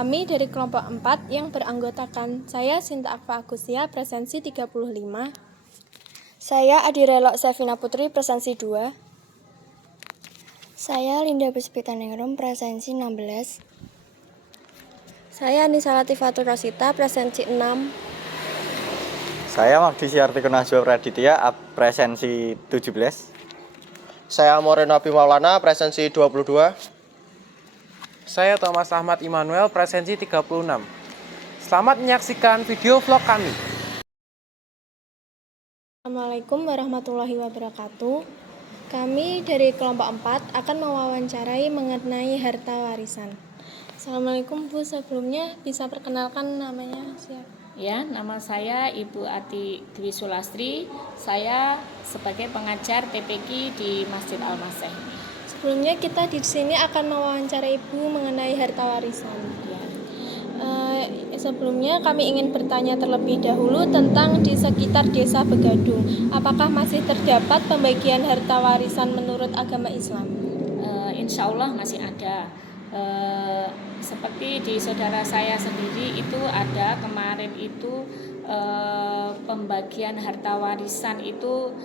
Kami dari kelompok 4 yang beranggotakan saya Sinta Akfa Agusia, presensi 35. Saya Adirelok Sevina Putri, presensi 2. Saya Linda Puspitaningrum, presensi 16. Saya Anissa Latifatul Rosita, presensi 6. Saya Magdi Siarti Najwa Praditya, presensi 17. Saya Moreno Abi Maulana, presensi 22. Saya Thomas Ahmad Immanuel, presensi 36. Selamat menyaksikan video vlog kami. Assalamualaikum warahmatullahi wabarakatuh. Kami dari kelompok 4 akan mewawancarai mengenai harta warisan. Assalamualaikum Bu, sebelumnya bisa perkenalkan namanya siapa? Ya, nama saya Ibu Ati Dwi Sulastri. Saya sebagai pengajar TPQ di Masjid Al-Maseh. Sebelumnya kita di sini akan mewawancarai Ibu mengenai harta warisan. Ya. Sebelumnya kami ingin bertanya terlebih dahulu tentang di sekitar desa Begadung. Apakah masih terdapat pembagian harta warisan menurut agama Islam? Insya Allah masih ada. Seperti di saudara saya sendiri itu ada kemarin itu pembagian harta warisan itu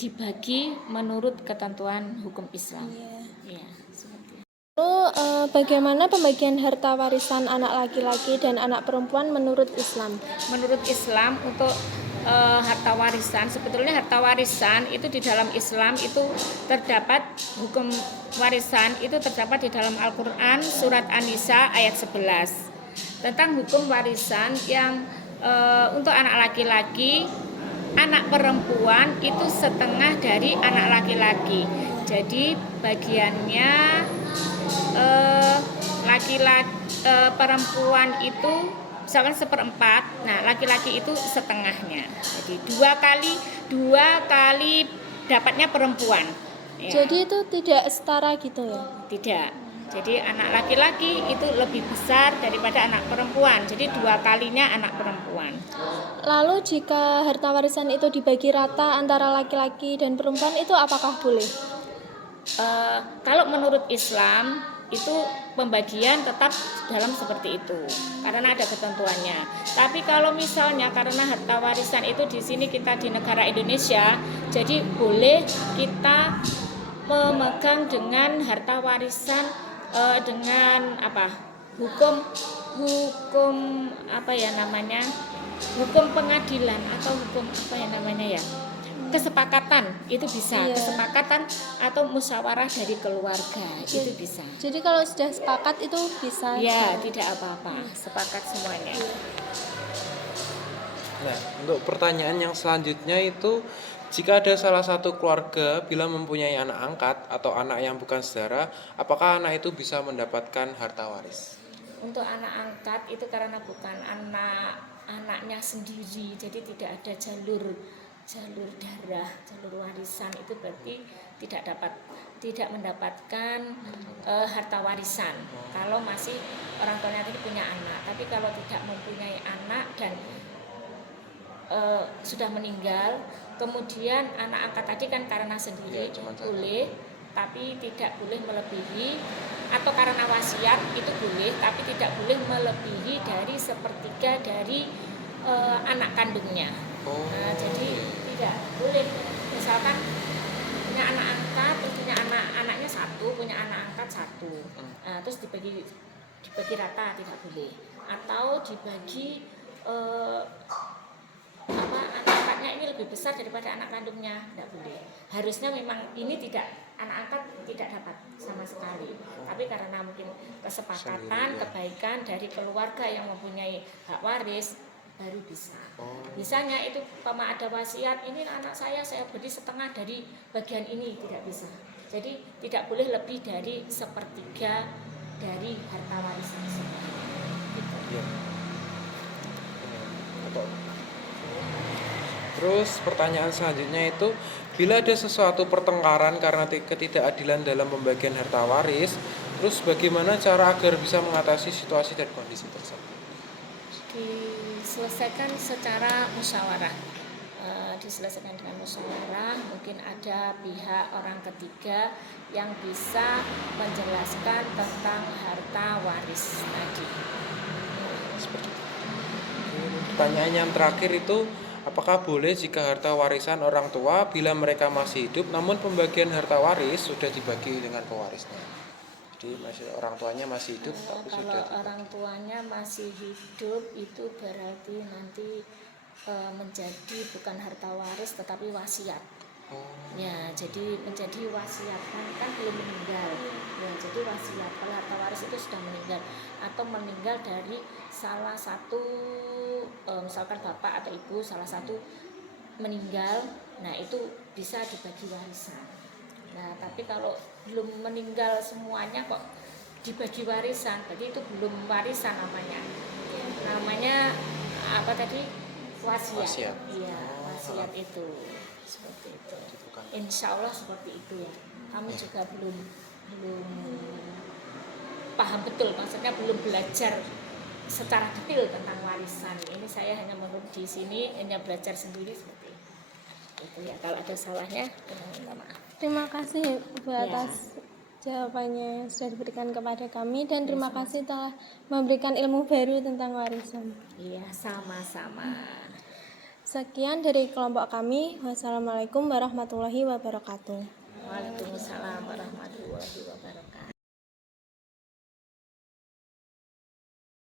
dibagi menurut ketentuan hukum Islam. Ya, seperti itu. Lalu bagaimana pembagian harta warisan anak laki-laki dan anak perempuan menurut Islam? Menurut Islam untuk harta warisan, sebetulnya harta warisan itu di dalam Islam itu terdapat hukum warisan itu terdapat di dalam Al-Quran surat An-Nisa ayat 11 tentang hukum warisan yang untuk anak laki-laki, anak perempuan itu setengah dari anak laki-laki. Jadi bagiannya perempuan itu misalkan 1/4, nah laki-laki itu setengahnya. Jadi dua kali dapatnya perempuan. Ya. Jadi itu tidak setara gitu ya? Tidak. Jadi anak laki-laki itu lebih besar daripada anak perempuan. Jadi 2 kalinya anak perempuan. Lalu jika harta warisan itu dibagi rata antara laki-laki dan perempuan itu apakah boleh? Kalau menurut Islam itu pembagian tetap dalam seperti itu karena ada ketentuannya. Tapi kalau misalnya karena harta warisan itu di sini kita di negara Indonesia, jadi boleh kita memegang dengan harta warisan dengan hukum hukum pengadilan atau hukum kesepakatan itu bisa. Kesepakatan atau musyawarah dari keluarga itu bisa. Jadi kalau sudah sepakat itu bisa? Ya, tidak apa-apa, sepakat semuanya. Nah, untuk pertanyaan yang selanjutnya itu, jika ada salah satu keluarga bila mempunyai anak angkat atau anak yang bukan saudara, apakah anak itu bisa mendapatkan harta waris? Untuk anak angkat itu karena bukan anaknya sendiri, jadi tidak ada jalur darah, jalur warisan, itu berarti tidak mendapatkan harta warisan. Kalau masih orang tuanya tadi punya anak, tapi kalau tidak mempunyai anak dan sudah meninggal, kemudian anak angkat tadi kan karena sendiri boleh, tapi tidak boleh melebihi, atau karena wasiat itu boleh, tapi tidak boleh melebihi dari 1/3 dari anak kandungnya. Nah, jadi tidak boleh. Misalkan punya anak angkat, terus punya anaknya 1, punya anak angkat 1, terus dibagi rata, tidak boleh. Atau dibagi anak angkatnya ini lebih besar daripada anak kandungnya, tidak boleh. Harusnya memang ini anak angkat tidak dapat sama sekali. Tapi karena mungkin kesepakatan, kebaikan dari keluarga yang mempunyai hak waris, baru bisa. Misalnya itu ada wasiat, ini anak saya beri setengah dari bagian ini, tidak bisa. Jadi tidak boleh lebih dari 1/3 dari harta warisan. Gitu. Ya. Terus pertanyaan selanjutnya itu, bila ada sesuatu pertengkaran karena ketidakadilan dalam pembagian harta waris, terus bagaimana cara agar bisa mengatasi situasi dan kondisi tersebut? Diselesaikan secara musyawarah. diselesaikan dengan musyawarah, mungkin ada pihak orang ketiga yang bisa menjelaskan tentang harta waris tadi. Seperti itu. Pertanyaan yang terakhir itu, apakah boleh jika harta warisan orang tua bila mereka masih hidup namun pembagian harta waris sudah dibagi dengan pewarisnya? Jadi masih orang tuanya masih hidup tapi Kalau sudah dibagi. orang tuanya masih hidup itu berarti nanti menjadi bukan harta waris tetapi wasiat. Ya, jadi menjadi wasiat kan belum meninggal. Ya, jadi wasiat. Kalau harta waris itu sudah meninggal atau meninggal dari salah satu misalkan bapak atau ibu salah satu meninggal, nah itu bisa dibagi warisan. Nah, tapi kalau belum meninggal semuanya kok dibagi warisan, berarti itu belum warisan namanya. Namanya apa tadi? Wasiat. Iya, wasiat itu. Seperti itu. Insya Allah seperti itu ya. Kami juga belum paham betul, maksudnya belum belajar secara detail tentang warisan. Ini saya hanya menurut di sini hanya belajar sendiri seperti itu ya. Kalau ada salahnya, minta maaf. Terima kasih Bu atas jawabannya yang sudah diberikan kepada kami dan terima kasih telah memberikan ilmu baru tentang warisan. Iya, sama-sama. Sekian dari kelompok kami. Wassalamualaikum warahmatullahi wabarakatuh. Waalaikumsalam warahmatullahi wabarakatuh.